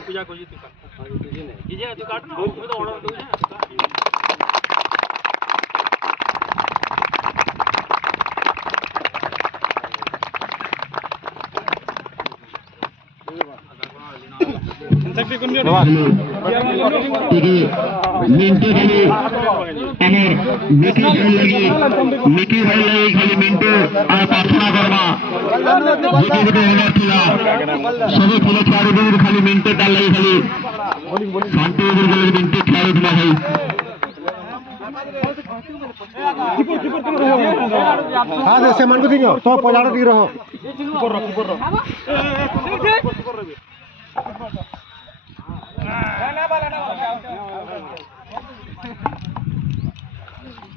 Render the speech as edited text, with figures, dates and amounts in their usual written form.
पूजा को जी तू काट ना तू तो ऑर्डर दो मिंटू खाली আমার মিঠু ভাই লাগি খালি মিন্টু আর প্রার্থনা করবা যেটি যেটি অর্ডার ছিল সবে খেলে খেয়াড়ি দিন খালি মিন্টু তার লাগি খালি শান্তি বলে মিন্টু খেয়াড়ি দিলা ভাই हाँ जैसे मन को दियो तो पजाड़ा दी रहो